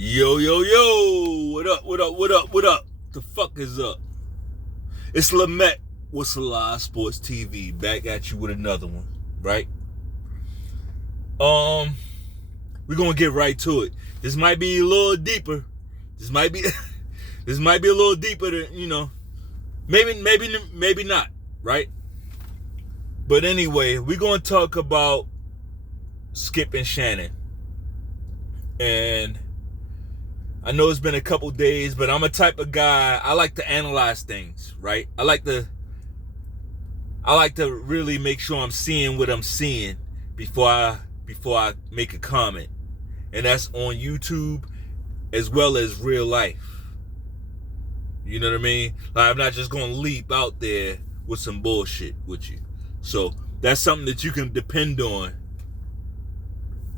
Yo, yo, yo! What up, what up, what up, what up? The fuck is up? It's Lemekh with selahsportstv back at you with another one, right? We're gonna get right to it. This might be a little deeper. This might be a little deeper than, maybe not, right? But anyway, we're gonna talk about Skip and Shannon. And I know it's been a couple days, but I'm a type of guy, I like to analyze things, right? I like to really make sure I'm seeing what I'm seeing before I make a comment. And that's on YouTube as well as real life. You know what I mean? Like, I'm not just gonna leap out there with some bullshit with you. So that's something that you can depend on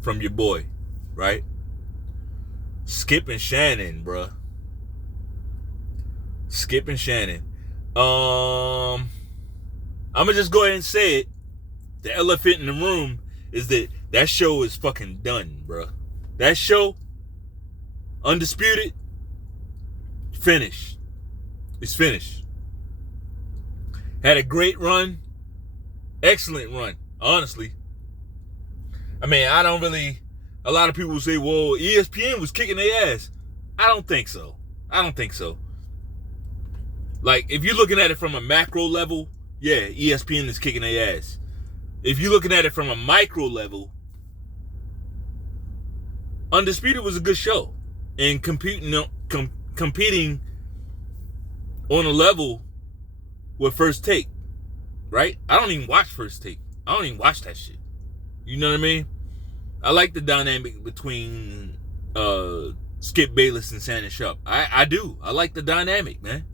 from your boy, right? Skip and Shannon, bruh. Skip and Shannon. I'm gonna just go ahead and say it. The elephant in the room is that show is fucking done, bruh. That show, Undisputed, finished. It's finished. Had a great run. Excellent run, honestly. I mean, a lot of people say, well, ESPN was kicking their ass. I don't think so. Like, if you're looking at it from a macro level, yeah, ESPN is kicking their ass. If you're looking at it from a micro level, Undisputed was a good show. And competing on a level with First Take, right? I don't even watch First Take. I don't even watch that shit. You know what I mean? I like the dynamic between Skip Bayless and Shannon. I do. I like the dynamic, man.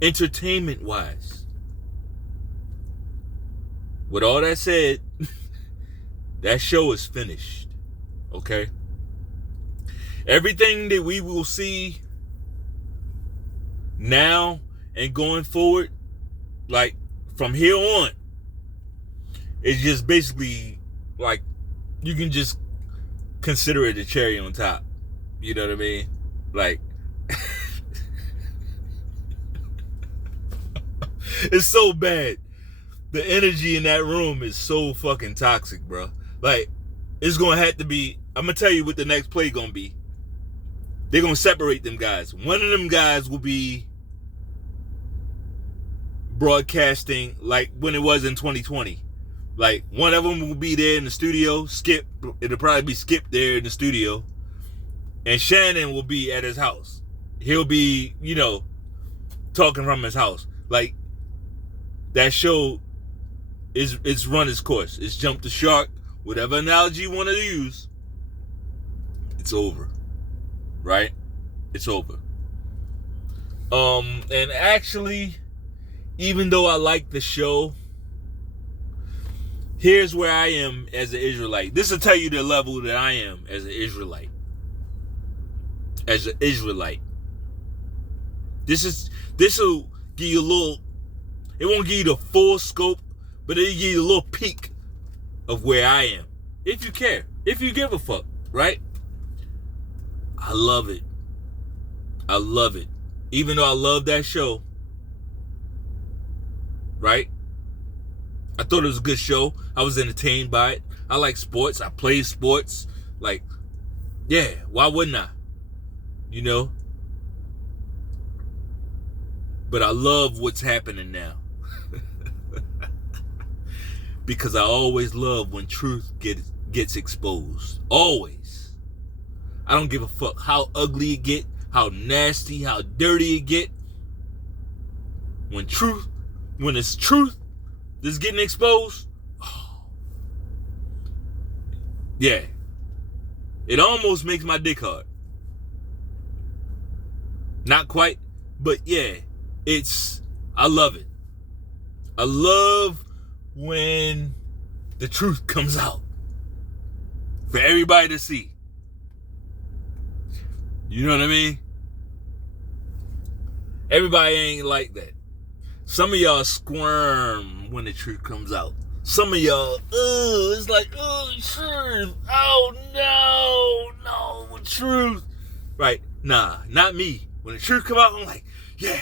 Entertainment-wise. With all that said, that show is finished. Okay? Everything that we will see now and going forward, like from here on, is just basically like, you can just consider it a cherry on top. You know what I mean? Like, it's so bad. The energy in that room is so fucking toxic, bro. Like, it's gonna have to be, I'm gonna tell you what the next play gonna be. They're gonna separate them guys. One of them guys will be broadcasting like when it was in 2020. Like, one of them will be there in the studio. Skip, it'll probably be Skip there in the studio. And Shannon will be at his house. He'll be, talking from his house. Like, that show it's run its course. It's jumped the shark. Whatever analogy you want to use, it's over. Right? It's over. And actually, even though I like the show, here's where I am as an Israelite. This will tell you the level that I am as an Israelite. This will give you a little, it won't give you the full scope, but it'll give you a little peek of where I am. If you care. If you give a fuck, right? I love it. Even though I love that show, right? I thought it was a good show. I was entertained by it. I like sports. I play sports. Like, yeah, why wouldn't I? But I love what's happening now. Because I always love when truth gets exposed. Always. I don't give a fuck how ugly it get, how nasty, how dirty it get. When it's truth that's getting exposed, yeah, it almost makes my dick hard. Not quite, but yeah, I love it. I love when the truth comes out for everybody to see. You know what I mean? Everybody ain't like that. Some of y'all squirm when the truth comes out. Some of y'all, it's like, truth. Oh, no, truth. right? Nah, not me. When the truth come out, I'm like, yeah,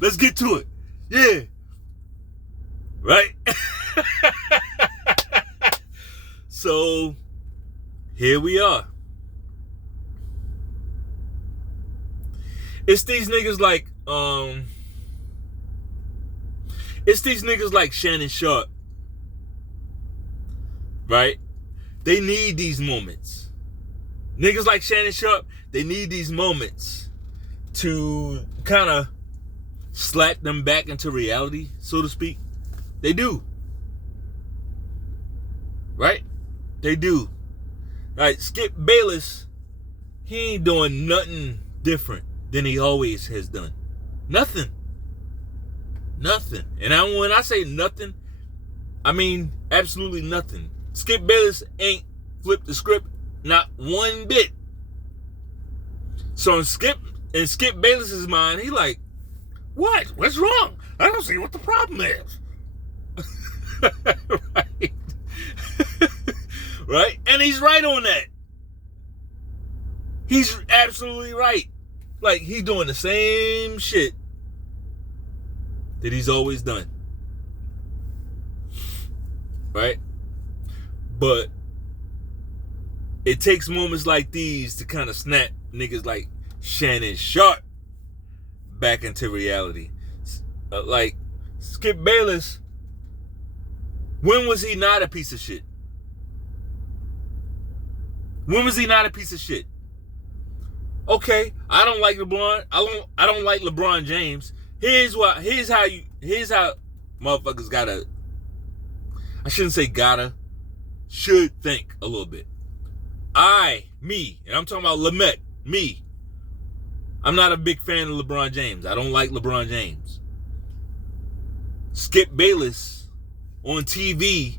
let's get to it. Yeah. Right? So, here we are. It's these niggas like Shannon Sharpe. Right? They need these moments. Niggas like Shannon Sharpe, they need these moments to kind of slap them back into reality, so to speak. They do. Right? They do. Right? Skip Bayless, he ain't doing nothing different than he always has done. Nothing. And when I say nothing, I mean absolutely nothing. Skip Bayless ain't flipped the script not one bit. So in Skip Bayless's mind, he like, what? What's wrong? I don't see what the problem is. Right? Right? And he's right on that. He's absolutely right. Like, he's doing the same shit that he's always done. Right? But it takes moments like these to kind of snap niggas like Shannon Sharpe back into reality. Like, Skip Bayless, when was he not a piece of shit? When was he not a piece of shit? Okay, I don't like LeBron. I don't like LeBron James. Here's how motherfuckers gotta, I shouldn't say gotta, should think a little bit. And I'm talking about Lemekh, me. I'm not a big fan of LeBron James. I don't like LeBron James. Skip Bayless on TV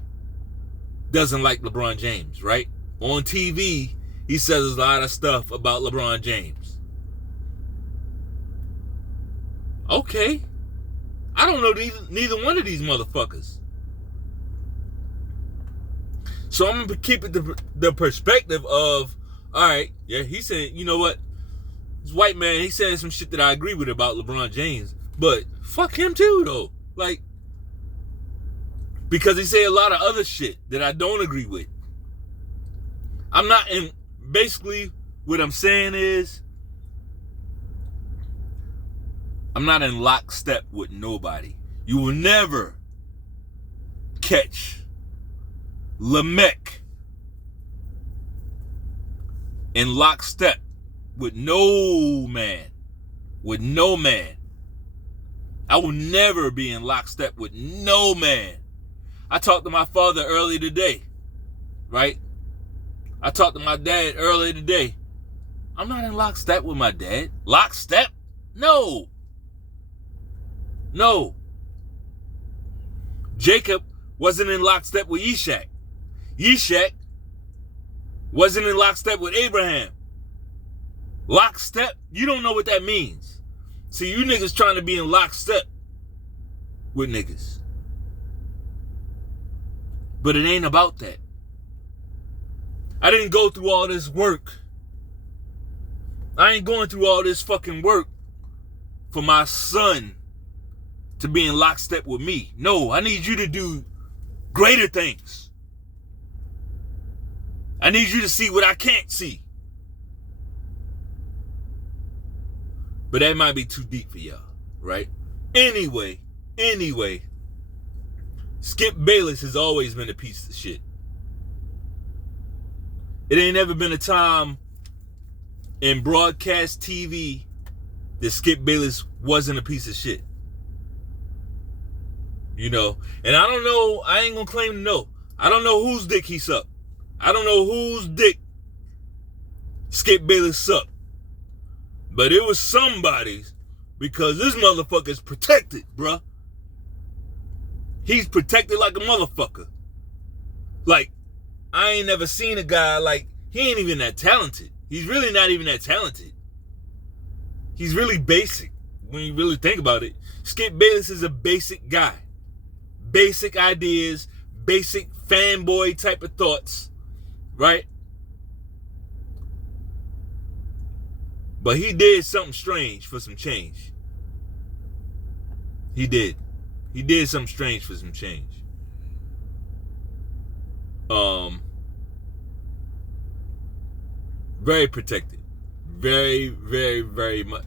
doesn't like LeBron James, right? On TV, he says a lot of stuff about LeBron James. Okay. I don't know neither one of these motherfuckers. So I'm going to keep it the perspective of, all right, yeah, he said, you know what? This white man, he said some shit that I agree with about LeBron James. But fuck him too, though. Like, because he said a lot of other shit that I don't agree with. I'm not in, basically what I'm saying is, I'm not in lockstep with nobody. You will never catch Lemekh in lockstep with no man. With no man. I will never be in lockstep with no man. I talked to my father earlier today, right? I talked to my dad earlier today. I'm not in lockstep with my dad. Lockstep? No. No. Jacob wasn't in lockstep with Ishak. Ishak wasn't in lockstep with Abraham. Lockstep? You don't know what that means. See, you niggas trying to be in lockstep with niggas. But it ain't about that. I didn't go through all this work. I ain't going through all this fucking work for my son to be in lockstep with me. No, I need you to do greater things. I need you to see what I can't see. But that might be too deep for y'all, right? Anyway, Skip Bayless has always been a piece of shit. It ain't never been a time in broadcast TV that Skip Bayless wasn't a piece of shit. You know, and I don't know, I ain't gonna claim to know. I don't know whose dick he sucked. I don't know whose dick Skip Bayless sucked. But it was somebody's, because this motherfucker's protected, bruh. He's protected like a motherfucker. Like, I ain't never seen a guy like, he ain't even that talented. He's really not even that talented. He's really basic when you really think about it. Skip Bayless is a basic guy. Basic ideas, basic fanboy type of thoughts, right? But he did something strange for some change. He did. He did something strange for some change. Very protected. Very, very, very much.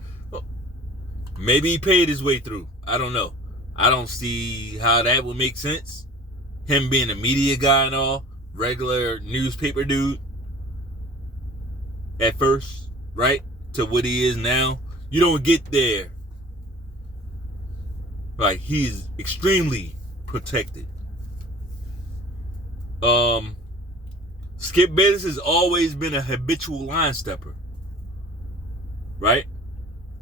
Maybe he paid his way through. I don't know. I don't see how that would make sense. Him being a media guy and all. Regular newspaper dude. At first, right? To what he is now. You don't get there. Like, he's extremely protected. Skip Bayless has always been a habitual line stepper. Right?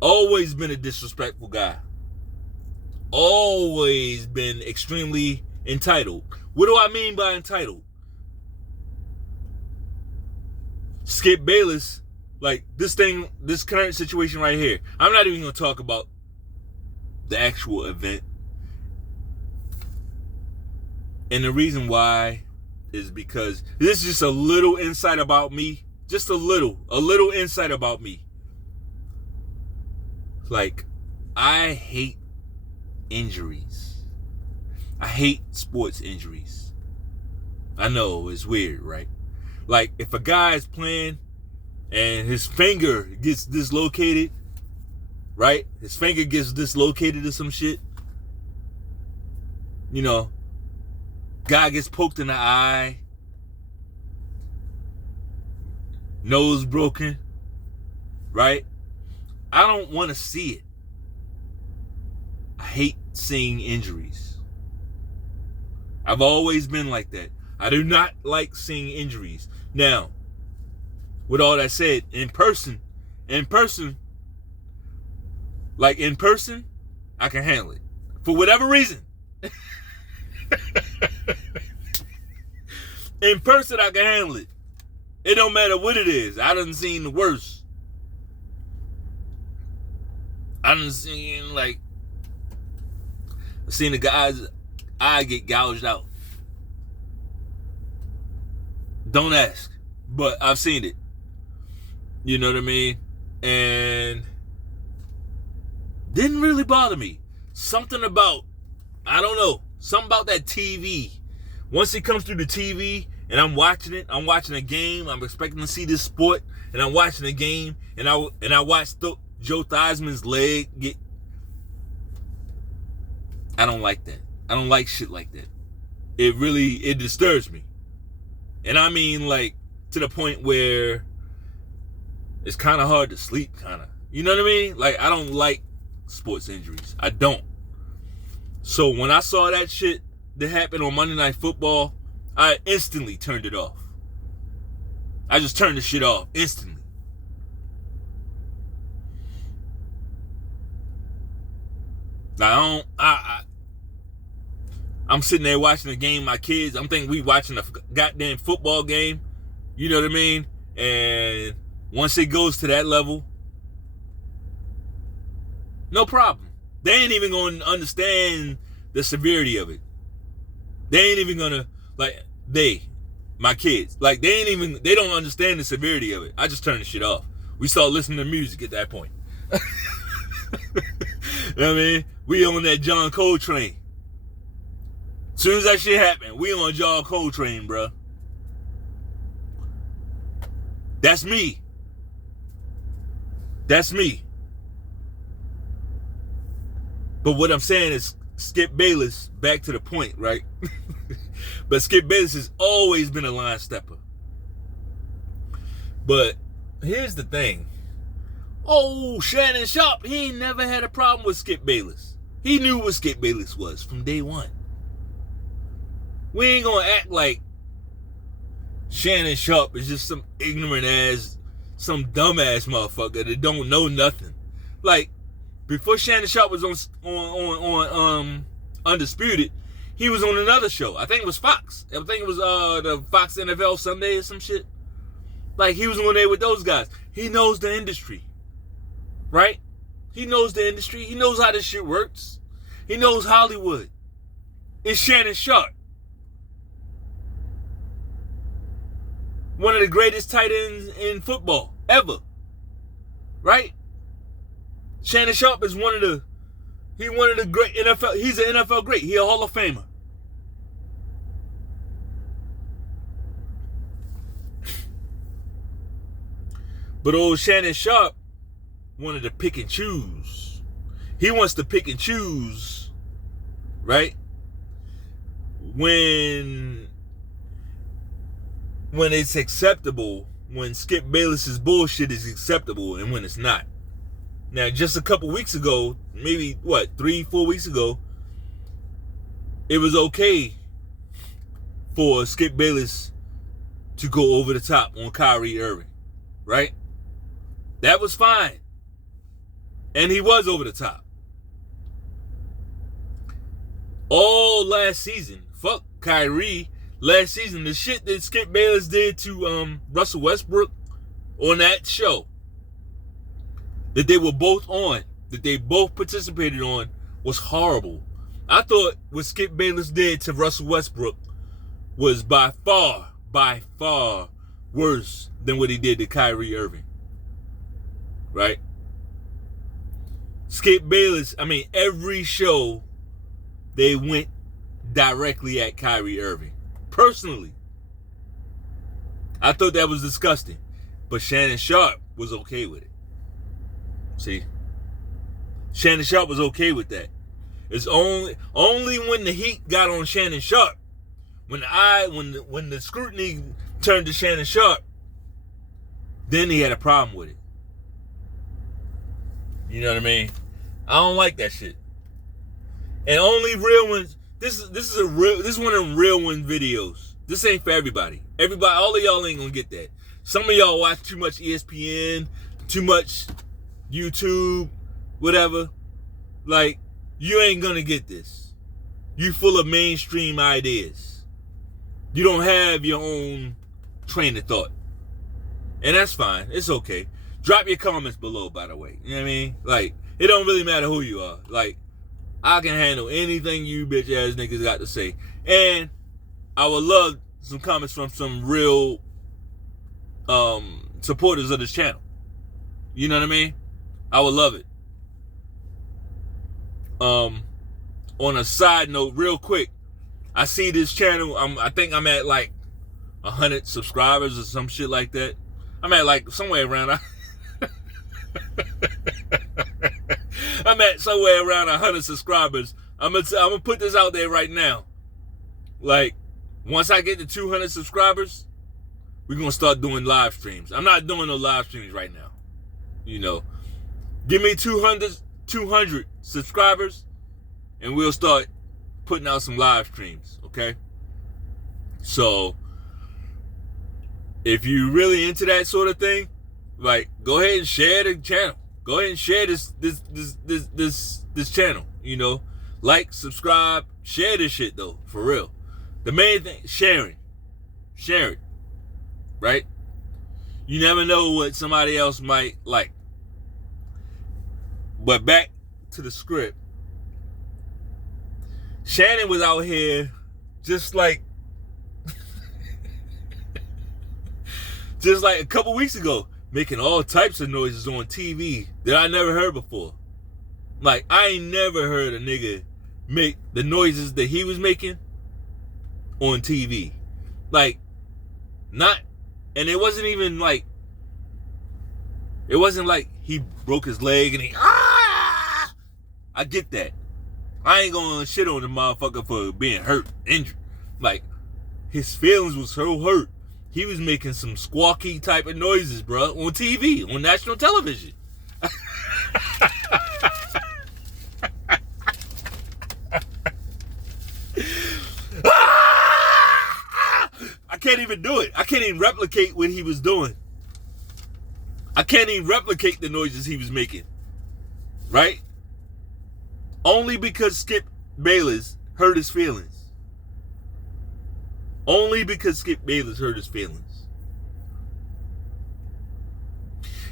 Always been a disrespectful guy. Always been extremely entitled. What do I mean by entitled? Skip Bayless, like this current situation right here. I'm not even going to talk about the actual event. And the reason why is because this is just a little insight about me. Just a little insight about me. Like, I hate injuries. I hate sports injuries. I know, it's weird, right? Like, if a guy is playing and his finger gets dislocated, right? His finger gets dislocated or some shit. You know, guy gets poked in the eye. Nose broken, right? I don't want to see it. I hate seeing injuries. I've always been like that. I do not like seeing injuries. Now, with all that said, in person, I can handle it. For whatever reason. In person, I can handle it. It don't matter what it is. I done seen the worst. I done seen, like, I've seen the guy's eye get gouged out. Don't ask. But I've seen it. You know what I mean? And didn't really bother me. Something about, I don't know, something about that TV. Once it comes through the TV and I'm watching it, I'm watching a game, I'm expecting to see this sport, and I'm watching a game, and I watch Joe Theismann's leg get. I don't like that. I don't like shit like that. It disturbs me. And I mean, like, to the point where it's kind of hard to sleep, kind of. You know what I mean? Like, I don't like sports injuries. I don't. So when I saw that shit that happened on Monday Night Football, I instantly turned it off. I just turned the shit off instantly. Now, I'm sitting there watching the game, my kids, I'm thinking we watching a goddamn football game. You know what I mean? And once it goes to that level, no problem. They ain't even going to understand the severity of it. They ain't even going to, like, my kids, like, they don't understand the severity of it. I just turned the shit off. We start listening to music at that point. You know what I mean? We on that John Coltrane. As soon as that shit happened, we on John Coltrane, bro. That's me. That's me. But what I'm saying is, Skip Bayless, back to the point, right? But Skip Bayless has always been a line stepper. But here's the thing. Oh, Shannon Sharpe, he ain't never had a problem with Skip Bayless. He knew what Skip Bayless was from day one. We ain't gonna act like Shannon Sharpe is just some ignorant ass, some dumbass motherfucker that don't know nothing. Like, before Shannon Sharpe was on Undisputed, he was on another show. I think it was Fox. I think it was the Fox NFL Sunday or some shit. Like, he was on there with those guys. He knows the industry. Right? He knows the industry. He knows how this shit works. He knows Hollywood. It's Shannon Sharpe. One of the greatest tight ends in football ever. right? Shannon Sharpe is one of the great NFL. He's an NFL great. He's a Hall of Famer. But old Shannon Sharpe wanted to pick and choose. He wants to pick and choose, right? When it's acceptable, when Skip Bayless's bullshit is acceptable and when it's not. Now, just a couple weeks ago, maybe 3-4 weeks ago, it was okay for Skip Bayless to go over the top on Kyrie Irving, right? That was fine. And he was over the top. All last season, fuck Kyrie, last season, the shit that Skip Bayless did to Russell Westbrook on that show that they were both on, that they both participated on, was horrible. I thought what Skip Bayless did to Russell Westbrook was by far worse than what he did to Kyrie Irving. Right? Skip Bayless, every show they went directly at Kyrie Irving. Personally, I thought that was disgusting. But Shannon Sharpe was okay with it. See? Shannon Sharpe was okay with that. It's only when the heat got on Shannon Sharpe, when the scrutiny turned to Shannon Sharpe, then he had a problem with it. You know what I mean? I don't like that shit. And only real ones. This is one of them real one videos. This ain't for everybody. All of y'all ain't gonna get that. Some of y'all watch too much ESPN, too much YouTube, whatever. Like, you ain't gonna get this. You full of mainstream ideas. You don't have your own train of thought. And that's fine. It's okay. Drop your comments below, by the way. You know what I mean? Like, it don't really matter who you are. Like, I can handle anything you bitch ass niggas got to say. And I would love some comments from some real supporters of this channel. You know what I mean? I would love it. On a side note, real quick, I see this channel. I think I'm at like 100 subscribers or some shit like that. I'm at like somewhere around. I'm at somewhere around 100 subscribers. I'm gonna put this out there right now. Like, once I get to 200 subscribers, we're gonna start doing live streams. I'm not doing no live streams right now. You know, give me 200 subscribers, and we'll start putting out some live streams. Okay. So, if you really into that sort of thing, like, go ahead and share the channel. Go ahead and share this channel. You know, like, subscribe, share this shit though, for real. The main thing, sharing, share it, right? You never know what somebody else might like. But back to the script. Shannon was out here just like a couple weeks ago, making all types of noises on TV that I never heard before. Like, I ain't never heard a nigga make the noises that he was making on TV. Like, not, and it wasn't even like, it wasn't like he broke his leg and I get that. I ain't gonna shit on the motherfucker for being hurt, injured. Like, his feelings was so hurt. He was making some squawky type of noises, bro, on TV, on national television. I can't even do it. I can't even replicate what he was doing. I can't even replicate the noises he was making. Right? Only because Skip Bayless hurt his feelings. Only because Skip Bayless hurt his feelings.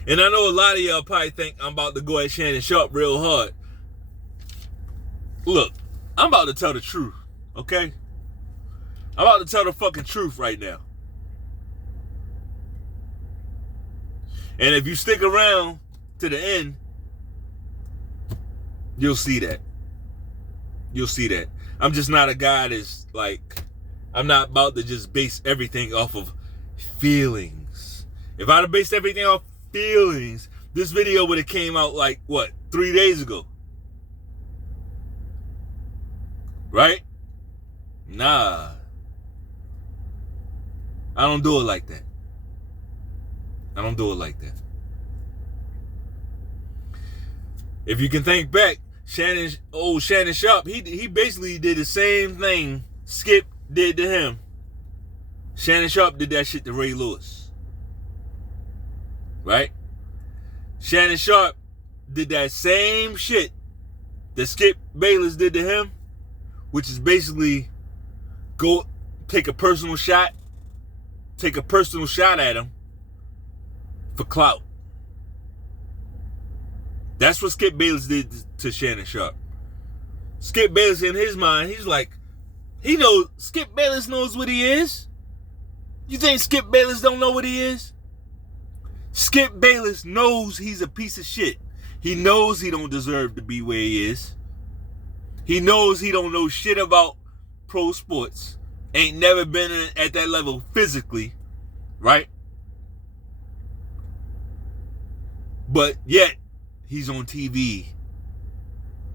And I know a lot of y'all probably think I'm about to go at Shannon Sharpe real hard. Look, I'm about to tell the truth, okay? I'm about to tell the fucking truth right now. And if you stick around to the end, you'll see that. You'll see that. I'm just not a guy that's like, I'm not about to just base everything off of feelings. If I'd have based everything off feelings, this video would have came out like, what, 3 days ago? Right? Nah. I don't do it like that. I don't do it like that. If you can think back, Shannon Sharpe, he basically did the same thing Skip did to him. Shannon Sharpe did that shit to Ray Lewis. Right? Shannon Sharpe did that same shit that Skip Bayless did to him, which is basically go take a personal shot at him for clout. That's what Skip Bayless did to Shannon Sharpe. Skip Bayless, in his mind, he's like, Skip Bayless knows what he is. You think Skip Bayless don't know what he is? Skip Bayless knows he's a piece of shit. He knows he don't deserve to be where he is. He knows he don't know shit about pro sports. Ain't never been at that level physically, right? But yet, he's on TV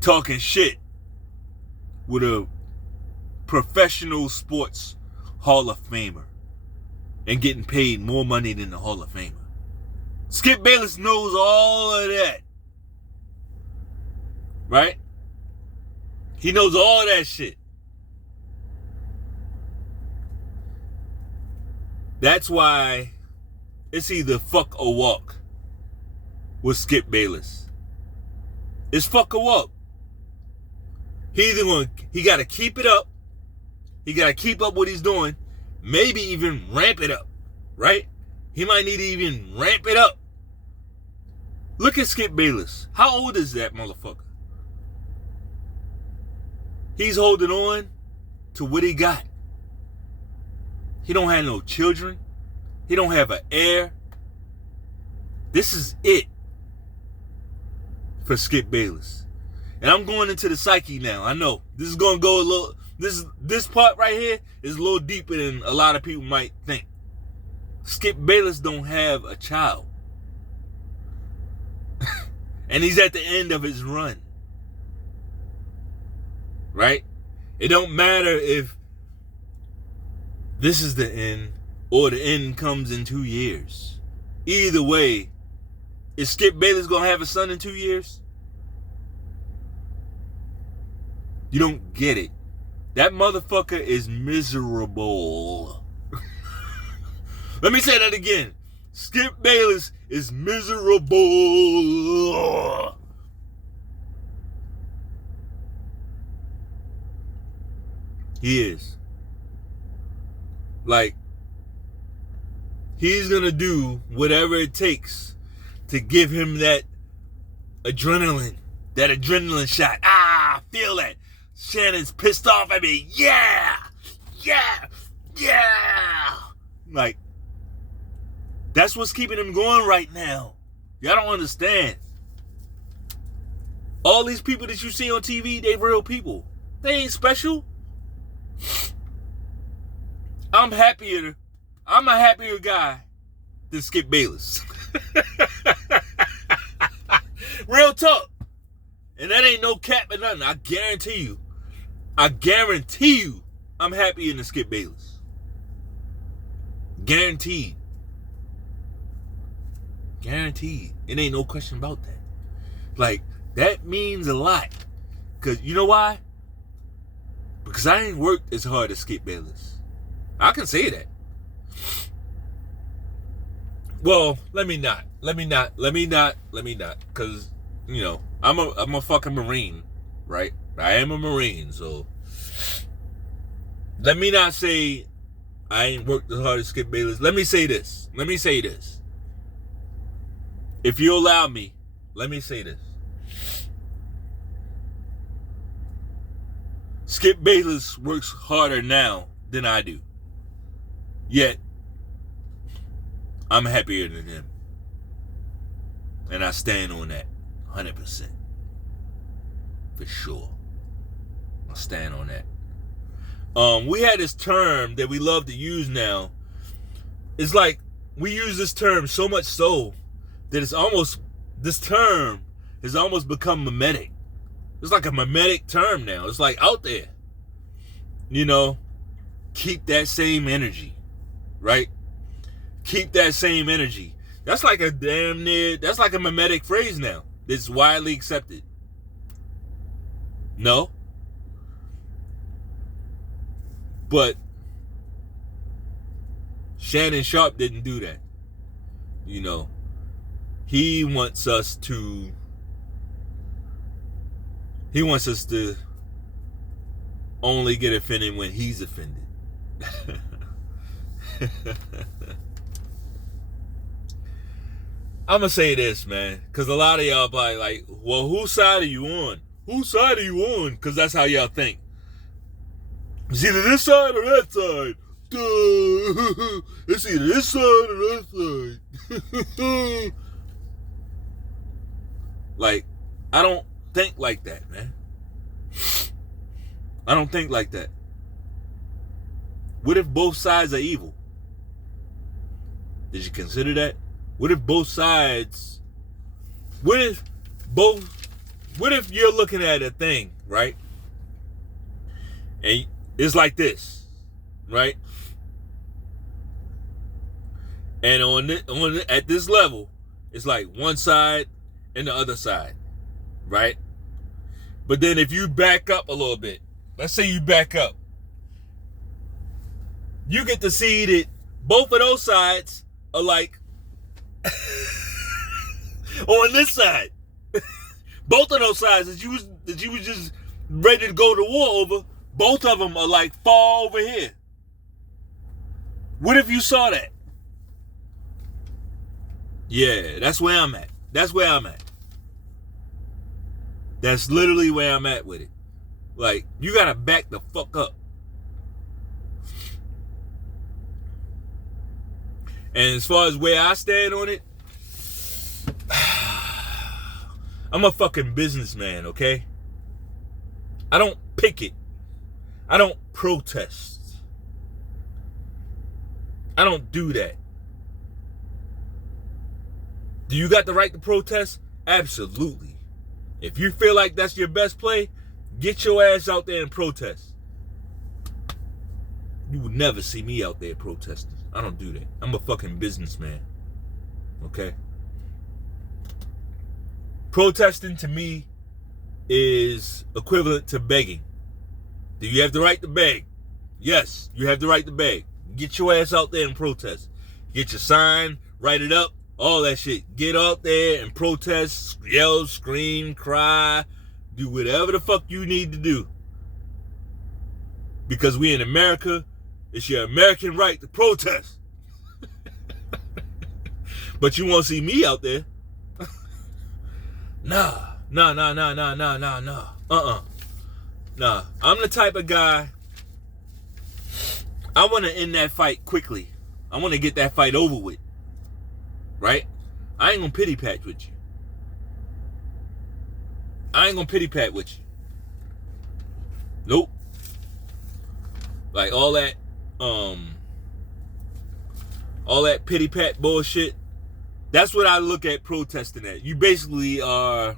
talking shit with a professional sports Hall of Famer and getting paid more money than the Hall of Famer. Skip Bayless knows all of that. Right? He knows all that shit. That's why it's either fuck or walk with Skip Bayless. It's fuck or walk. He got to keep it up. He got to keep up what he's doing. Maybe even ramp it up. Right? He might need to even ramp it up. Look at Skip Bayless. How old is that motherfucker? He's holding on to what he got. He don't have no children. He don't have an heir. This is it for Skip Bayless. And I'm going into the psyche now. I know this is going to go a little, this part right here is a little deeper than a lot of people might think. Skip Bayless don't have a child. And he's at the end of his run. Right? It don't matter if this is the end or the end comes in 2 years. Either way, is Skip Bayless going to have a son in 2 years? You don't get it. That motherfucker is miserable. Let me say that again. Skip Bayless is miserable. He is. Like, he's going to do whatever it takes to give him that adrenaline shot. I feel that. Shannon's pissed off at me. Yeah. Like, that's what's keeping him going right now. Y'all don't understand. All these people that you see on TV, they real people. They ain't special. I'm a happier guy than Skip Bayless. Real talk. And that ain't no cap or nothing. I guarantee you I'm happier than Skip Bayless. Guaranteed. It ain't no question about that. Like, that means a lot. Because you know why? Because I ain't worked as hard as Skip Bayless. I can say that. Well, let me not. Because, you know, I'm a fucking Marine, right? I am a Marine, so let me not say I ain't worked as hard as Skip Bayless. Let me say this. If you allow me, let me say this. Skip Bayless works harder now than I do. Yet, I'm happier than him. And I stand on that 100%. For sure. I stand on that. We had this term that we love to use now. It's like we use this term so much so that this term has almost become mimetic. It's like a mimetic term now. It's like out there. Keep that same energy, right? Keep that same energy. That's like that's like a mimetic phrase now. That's widely accepted. No? But Shannon Sharpe didn't do that. He wants us to only get offended when he's offended. I'm gonna say this, man, because a lot of y'all probably like, well, whose side are you on? Whose side are you on? Because that's how y'all think. It's either this side or that side. Duh. It's either this side or that side. Like, I don't think like that, man. I don't think like that. What if both sides are evil? Did you consider that? What if both sides... What if you're looking at a thing, right? And it's like this, right? And at this level, it's like one side and the other side, right? But then if you back up a little bit, let's say you back up, you get to see that both of those sides are like on this side. Both of those sides that you was just ready to go to war over, both of them are like far over here. What if you saw that? Yeah, that's where I'm at. That's literally where I'm at with it. Like, you gotta back the fuck up. And as far as where I stand on it, I'm a fucking businessman, okay? I don't picket. I don't protest. I don't do that. Do you got the right to protest? Absolutely. If you feel like that's your best play, get your ass out there and protest. You would never see me out there protesting. I don't do that. I'm a fucking businessman. Okay? Protesting to me is equivalent to begging. Do you have the right to beg? Yes, you have the right to beg. Get your ass out there and protest. Get your sign, write it up, all that shit. Get out there and protest, yell, scream, cry, do whatever the fuck you need to do. Because we in America, it's your American right to protest. But you won't see me out there. Nah. Nah. I'm the type of guy, I want to end that fight quickly. I want to get that fight over with. Right? I ain't gonna pity pat with you. Nope. Like all that pity pat bullshit. That's what I look at protesting at. You basically are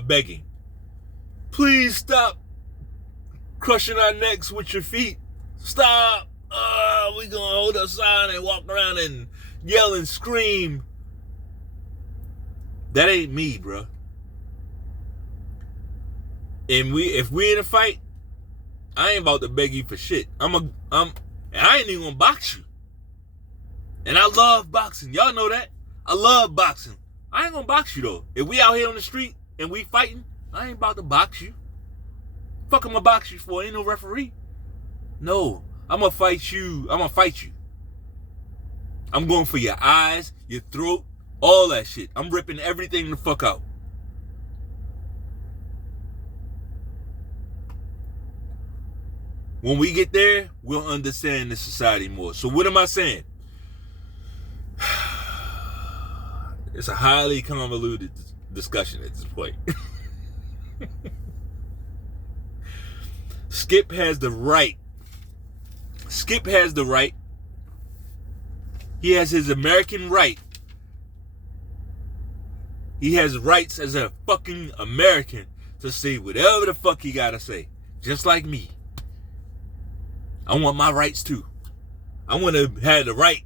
begging. Please stop crushing our necks with your feet. Stop. We gonna hold a sign and walk around and yell and scream. That ain't me, bro. And if we in a fight, I ain't about to beg you for shit. I ain't even gonna box you. And I love boxing. Y'all know that. I love boxing. I ain't gonna box you though. If we out here on the street and we fighting, I ain't about to box you. Fuck am I box you for? Ain't no referee. No, I'm gonna fight you. I'm going for your eyes, your throat, all that shit. I'm ripping everything the fuck out. When we get there, we'll understand the society more. So what am I saying? It's a highly convoluted discussion at this point. Skip has the right. Skip has the right. He has his American right. He has rights as a fucking American to say whatever the fuck he gotta say. Just like me. I want my rights too. I want to have the right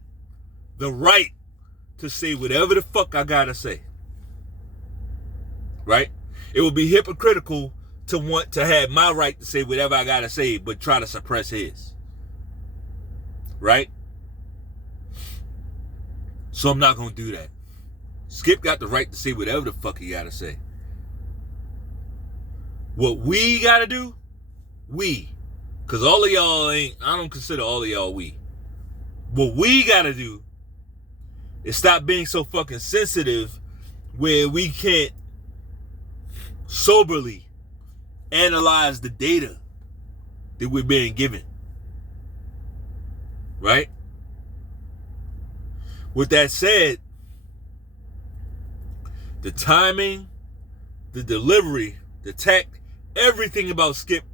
to say whatever the fuck I gotta say. Right? It would be hypocritical to want to have my right to say whatever I gotta say, but try to suppress his. Right? So I'm not gonna do that. Skip got the right to say whatever the fuck he gotta say. What we gotta do, because all of y'all ain't, I don't consider all of y'all we. What we gotta do is stop being so fucking sensitive where we can't soberly analyze the data that we're being given. Right? With that said, the timing, the delivery, the tact, everything about Skip,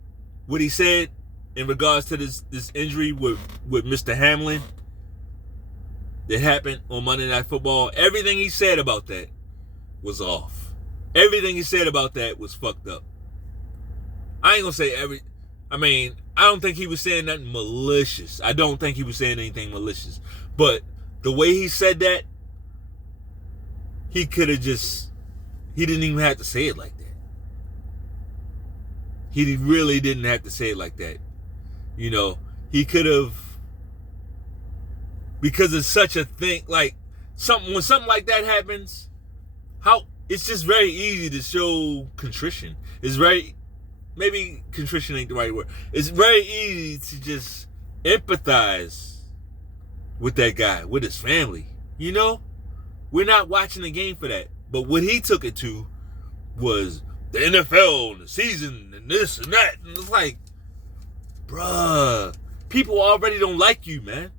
what he said in regards to this injury with Mr. Hamlin that happened on Monday Night Football, everything he said about that was off. Everything he said about that was fucked up. I ain't gonna say I don't think he was saying nothing malicious. I don't think he was saying anything malicious. But the way he said that, he didn't even have to say it like that. He really didn't have to say it like that. You know, he could have, because it's such a thing, like, when something like that happens, it's just very easy to show contrition. Maybe contrition ain't the right word. It's very easy to just empathize with that guy, with his family, you know? We're not watching the game for that. But what he took it to was the NFL and the season and this and that. And it's like, bruh, people already don't like you, man.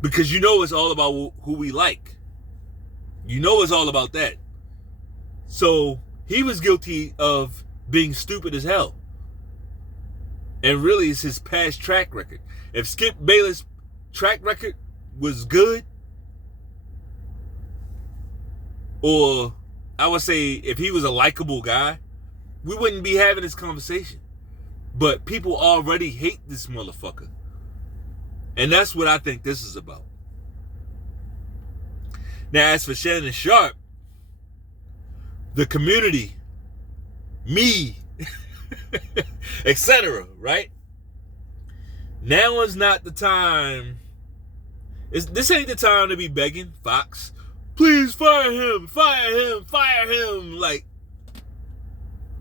Because you know it's all about who we like. You know it's all about that. So he was guilty of being stupid as hell. And really it's his past track record. If Skip Bayless' track record was good, or I would say if he was a likable guy, we wouldn't be having this conversation. But people already hate this motherfucker. And that's what I think this is about. Now, as for Shannon Sharpe, the community, me, etc., right? Now is not the time. This ain't the time to be begging Fox, please fire him. Like,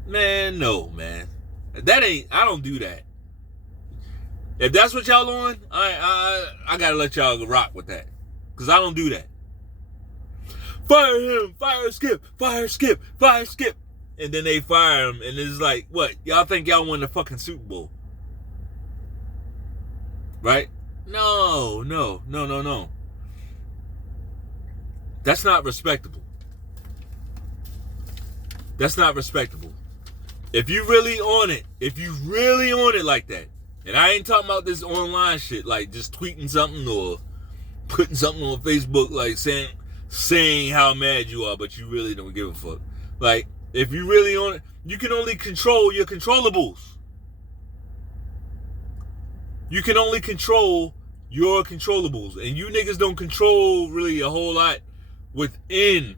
man, no, man. I don't do that. If that's what y'all on, I gotta let y'all rock with that. Because I don't do that. Fire him, fire Skip. And then they fire him, and it's like, what? Y'all think y'all won the fucking Super Bowl? Right? No. That's not respectable. If you really on it like that, and I ain't talking about this online shit, like just tweeting something or putting something on Facebook, like saying how mad you are, but you really don't give a fuck. Like, if you really on it, you can only control your controllables. You can only control your controllables. And you niggas don't control really a whole lot within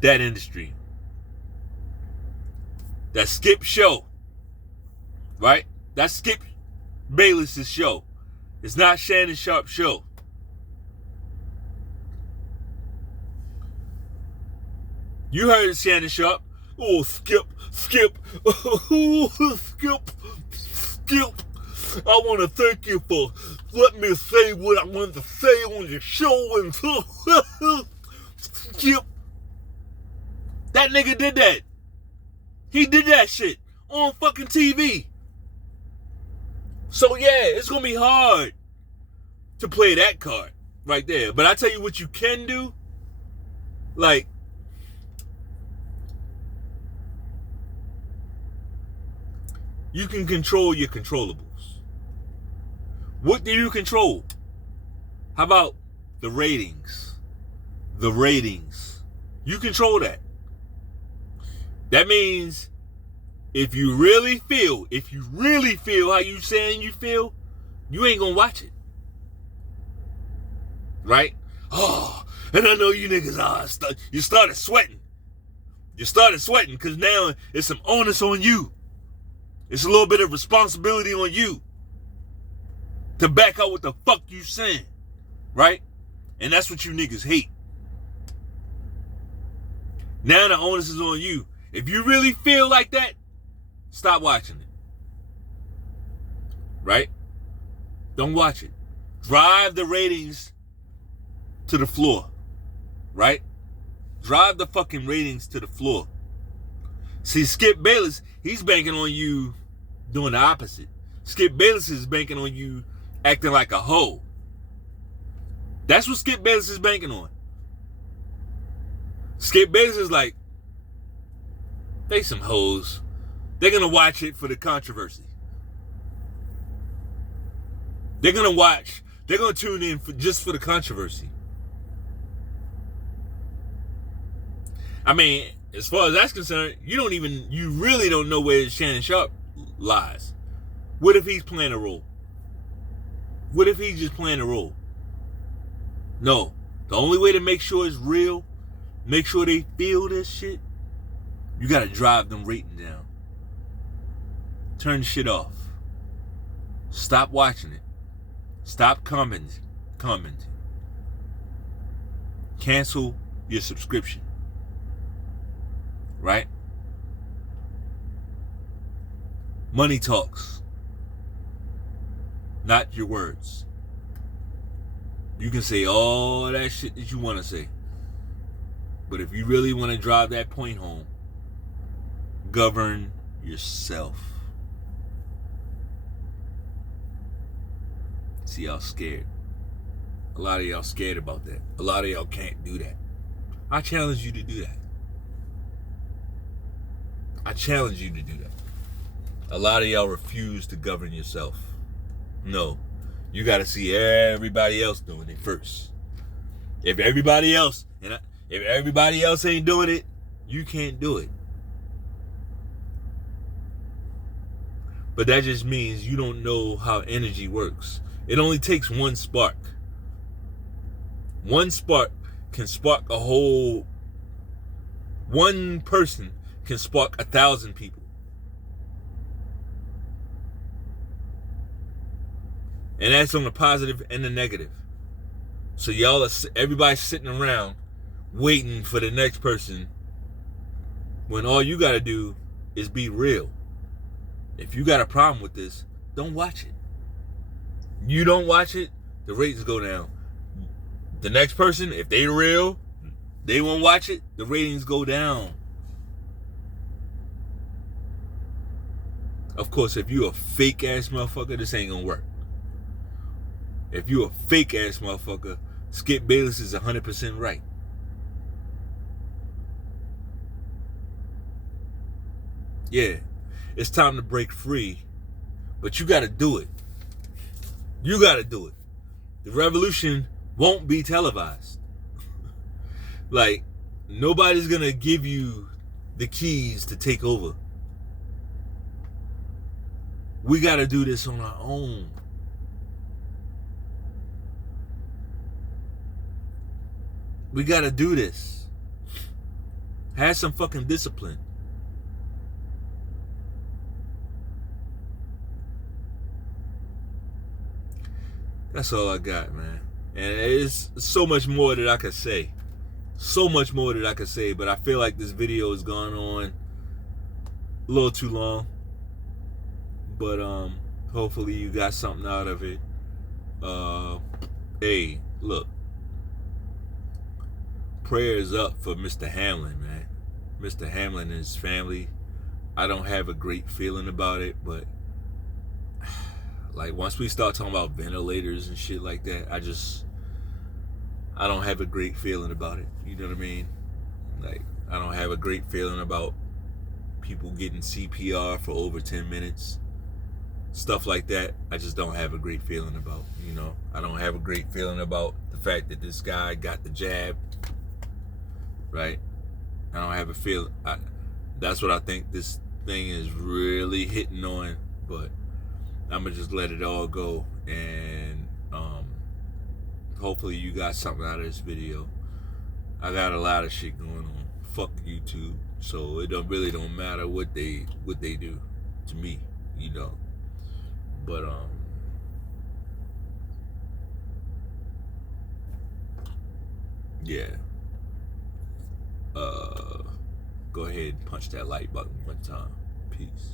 that industry. That Skip show. Right? That's Skip Bayless' show. It's not Shannon Sharpe's show. You heard Shannon Sharpe. Oh, Skip. Oh, Skip. I want to thank you for letting me say what I wanted to say on your show. And Skip. That nigga did that. He did that shit on fucking TV. So yeah, it's going to be hard to play that card right there. But I tell you what you can do. Like, you can control your controllables. What do you control? How about the ratings? The ratings. You control that. That means if you really feel how you saying you feel, you ain't gonna watch it. Right? Oh, and I know you niggas you started sweating. You started sweating because now it's some onus on you. It's a little bit of responsibility on you to back out what the fuck you saying. Right? And that's what you niggas hate. Now the onus is on you. If you really feel like that, stop watching it. Right? Don't watch it. Drive the ratings to the floor. Right? Drive the fucking ratings to the floor. See, Skip Bayless, he's banking on you doing the opposite. Skip Bayless is banking on you acting like a hoe. That's what Skip Bayless is banking on. Skip Bayless is like, they some hoes. They're going to watch it for the controversy. They're going to tune in just for the controversy. I mean, as far as that's concerned, you really don't know where Shannon Sharpe lies. What if he's playing a role? What if he's just playing a role? No. The only way to make sure it's real, make sure they feel this shit, you gotta drive them ratings down. Turn the shit off. Stop watching it. Stop commenting. Cancel your subscription. Right? Money talks. Not your words. You can say all that shit that you want to say. But if you really want to drive that point home, govern yourself. See, y'all scared. A lot of y'all scared about that. A lot of y'all can't do that. I challenge you to do that. I challenge you to do that. A lot of y'all refuse to govern yourself. No. You got to see everybody else doing it first. If everybody else ain't doing it, you can't do it. But that just means you don't know how energy works. It only takes one spark. One spark can spark a whole... One person can spark 1,000 people. And that's on the positive and the negative. So everybody's sitting around waiting for the next person when all you got to do is be real. If you got a problem with this, don't watch it. You don't watch it, the ratings go down. The next person, if they real, they won't watch it, the ratings go down. Of course, if you a fake ass motherfucker, this ain't gonna work. If you a fake ass motherfucker, Skip Bayless is 100% right. Yeah, it's time to break free, but you gotta do it. You gotta do it. The revolution won't be televised. Like, nobody's gonna give you the keys to take over. We gotta do this on our own. We gotta do this. Have some fucking discipline. That's all I got, man. And it's so much more that I could say. So much more that I could say, but I feel like this video has gone on a little too long. But hopefully you got something out of it. Hey, look. Prayers up for Mr. Hamlin, man. Mr. Hamlin and his family. I don't have a great feeling about it, but Like once we start talking about ventilators and shit like that, I don't have a great feeling about it. You know what I mean? Like I don't have a great feeling about people getting CPR for over 10 minutes. Stuff like that, I just don't have a great feeling about, you know. I don't have a great feeling about the fact that this guy got the jab, right? I don't have a feeling. That's what I think this thing is really hitting on, but I'm gonna just let it all go, and hopefully you got something out of this video. I got a lot of shit going on. Fuck YouTube, so it really don't matter what they do to me, you know. But yeah. Go ahead and punch that like button one time. Peace.